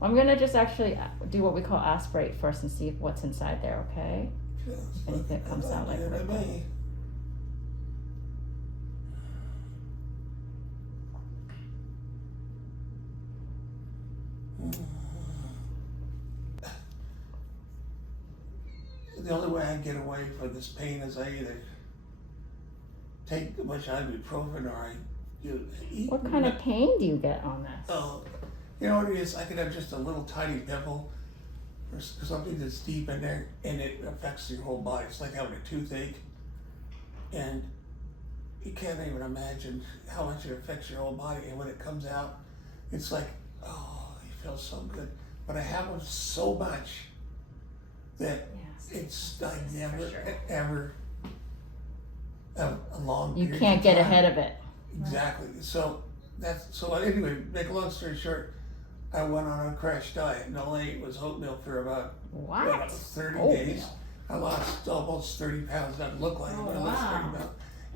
I'm gonna just actually do what we call aspirate first and see what's inside there, okay? And if it comes out like liquid. The only way I get away from this pain is I either take much ibuprofen or I eat. What kind of pain do you get on this? Oh, you know what it is? I could have just a little tiny pimple or something that's deep in there, and it affects your whole body. It's like having a toothache, and you can't even imagine how much it affects your whole body. And when it comes out, it's like, oh, you feel so good. But I have them so much that it's I never ever a long period You can't of get time. ahead of it. Exactly. So anyway, make a long story short, I went on a crash diet and all I ate was oatmeal for about What? 30 Oatmeal? days. I lost almost 30 pounds. Doesn't look like it, but I lost 30 pounds.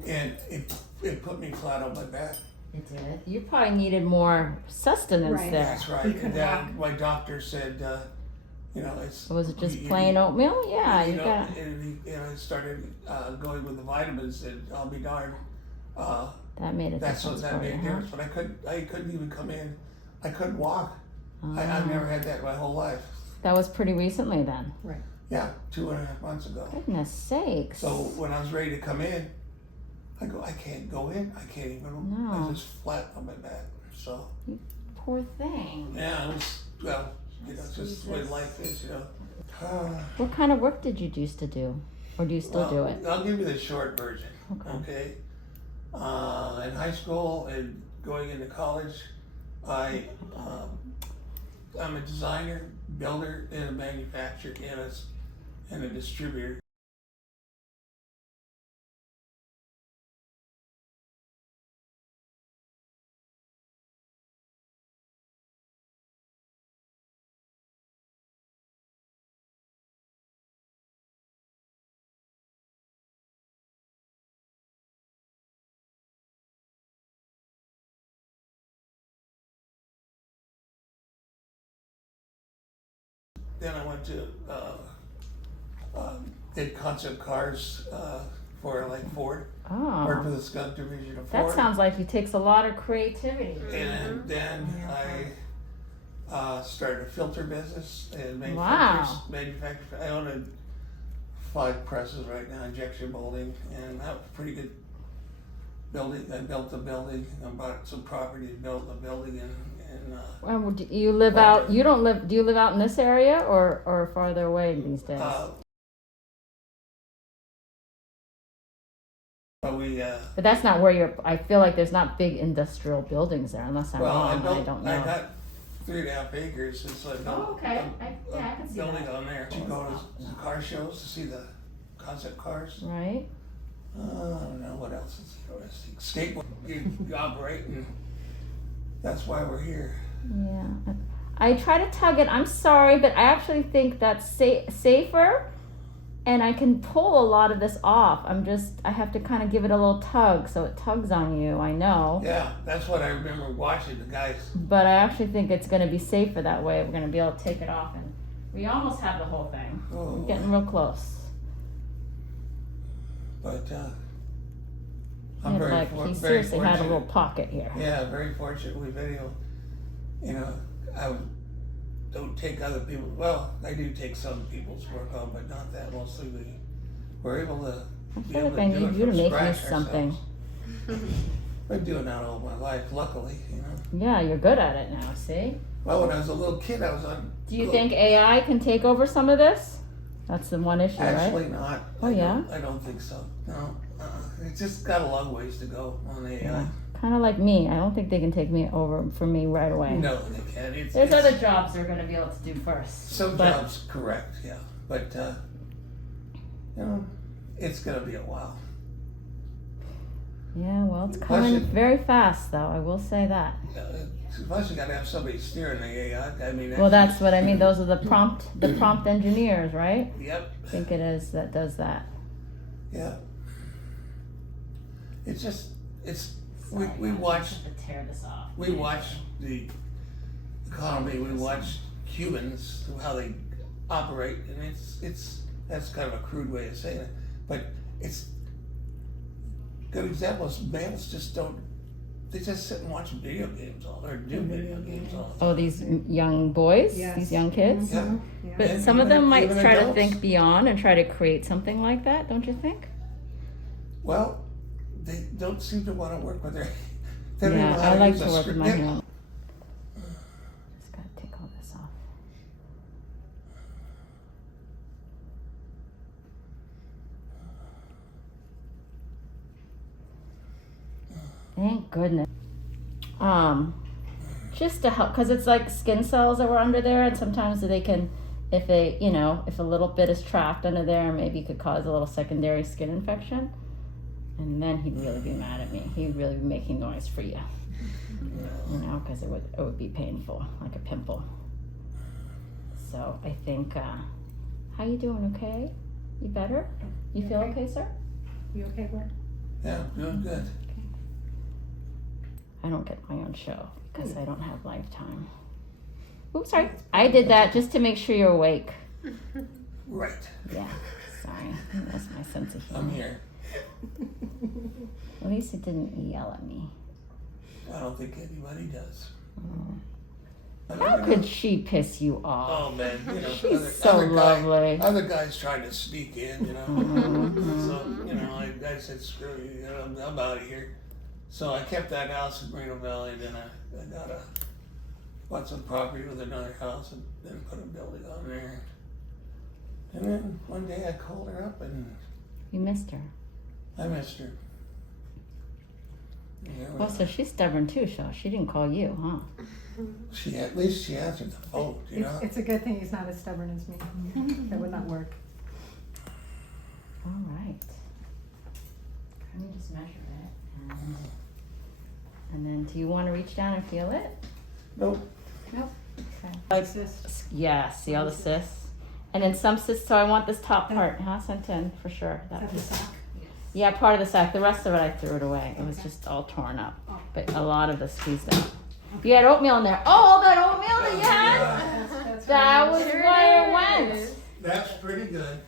And it put me flat on my back. It did. You probably needed more sustenance there. That's right. And then my doctor said, it's. Was it just plain oatmeal? Yeah, you got. And I started going with the vitamins, and I'll be darned. That made a difference. That made a difference. But I couldn't even come in. I couldn't walk. I've never had that my whole life. That was pretty recently then. Right. Yeah, 2.5 months ago. Goodness sakes. So when I was ready to come in, I go, I can't go in. I can't even. No. I was just flat on my back. So. You poor thing. Yeah, it was it's just the way life is, What kind of work did you used to do, or do you still do it? I'll give you the short version. Okay. In high school and going into college, I'm a designer, builder, and a manufacturer, and a distributor. Then I went to did concept cars for like Ford. Worked for the skunk division of Ford. That sounds like it takes a lot of creativity. And then I started a filter business and manufactured. I own 5 presses right now, injection molding, and that was pretty good. Building. I built the building. I bought some property, built the building, and do you live out? You don't live. Do you live out in this area or farther away these days? But that's not where you're. I feel like there's not big industrial buildings there, unless I'm wrong. I don't know. I got 3.5 acres. It's like okay. I can see building that. on there. You go to car shows to see the concept cars. Right. I don't know what else is interesting. Skateboard you operate, and that's why we're here. Yeah. I try to tug it. I'm sorry, but I actually think that's safer, and I can pull a lot of this off. I have to kind of give it a little tug, so it tugs on you. I know. Yeah, that's what I remember watching the guys. But I actually think it's going to be safer that way. We're going to be able to take it off, and we almost have the whole thing. We're getting real close. But I'm very he seriously had a little pocket here. Yeah, very fortunate. We've been able, I don't take other people. Well, I do take some people's work on, but not that. Mostly we're able to. I feel like I need you to make me something. I've been doing that all my life, luckily. Yeah, you're good at it now. See. Well, when I was a little kid, I was on. Do you think AI can take over some of this? That's the one issue, Actually, right? not. Oh, yeah? I don't think so. No. It's just got a long ways to go on AI. Yeah. Kind of like me. I don't think they can take me over from me right away. No, they can't. There's other jobs they're going to be able to do first. Some jobs, correct, yeah. But, it's going to be a while. Yeah, well, it's coming very fast, though. I will say that. Plus, you got to have somebody steering the AI. I mean, well, that's what I mean. Those are the prompt engineers, right? Yep. I think it is that does that. Yeah. It's just we watch. To tear this off. We watch the economy. We watch humans, how they operate, and that's kind of a crude way of saying it, but it's good example is males just don't. They just sit and watch video games or do video games all the time. Oh, these young boys, Yes. these young kids. Yeah. Yeah. But And some of them might even try to adults. think beyond and try to create something like that, don't you think? Well, they don't seem to want to work with their. They don't Yeah, know how I like use to a work with my script. hands. Just gotta take all this off. Thank goodness. Just to help, because it's like skin cells that were under there, and sometimes they can, if they, if a little bit is trapped under there, maybe it could cause a little secondary skin infection. And then he'd really be mad at me. He'd really be making noise for you. Because it would be painful, like a pimple. So I think, how you doing? Okay? You better? You feel okay, sir? You okay, Gwen? Yeah, doing good. I don't get my own show because I don't have Lifetime. Oops, sorry. I did that just to make sure you're awake. Right. Yeah, sorry. That's my sense of humor. I'm here. At least it didn't yell at me. I don't think anybody does. How could she piss you off? Oh man, She's so lovely. Other guys trying to sneak in, So I said screw you, I'm out of here. So I kept that house in Moreno Valley. Then I bought some property with another house and then put a building on there. And then one day I called her up and You missed her. I missed her. Yeah, Well, so she's stubborn too, she didn't call you, huh? at least she answered the phone, It's a good thing he's not as stubborn as me. That would not work. All right. Let me just measure it. And then do you want to reach down and feel it? Nope. Nope. Okay. Like, Cyst. yeah, see all the cysts? And then some cysts, so I want this top part, sent in for sure. Is that the sock? Yeah, part of the sack. The rest of it I threw it away. It was just all torn up. But a lot of the squeezed out. You had oatmeal in there. Oh, that oatmeal that you had? That's That was really where it went. That's pretty good.